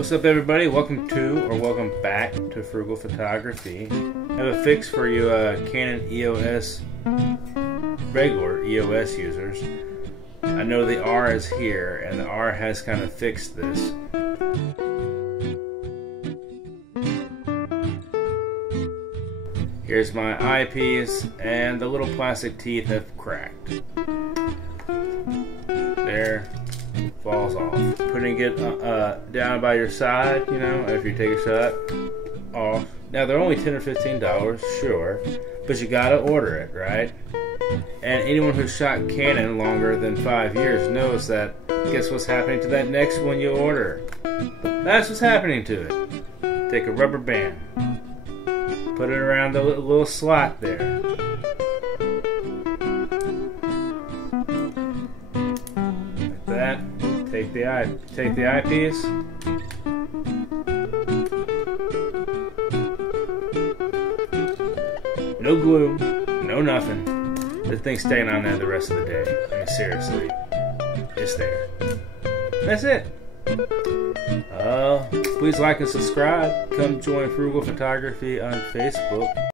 What's up, everybody? Welcome back to Frugal Photography. I have a fix for you Canon EOS, regular EOS users. I know the R is here, and the R has kind of fixed this. Here's my eyepiece, and the little plastic teeth have cracked. There, falls off. Putting it down by your side, you know, after you take a shot, off. Now they're only $10 or $15, sure, but you gotta order it, right? And anyone who's shot Canon longer than 5 years knows that. Guess what's happening to that next one you order? That's what's happening to it. Take a rubber band, put it around the little slot there. Like that. Take the eyepiece. No glue, no nothing. This thing's staying on there the rest of the day. I mean, seriously, it's there. That's it. Please like and subscribe. Come join Frugal Photography on Facebook.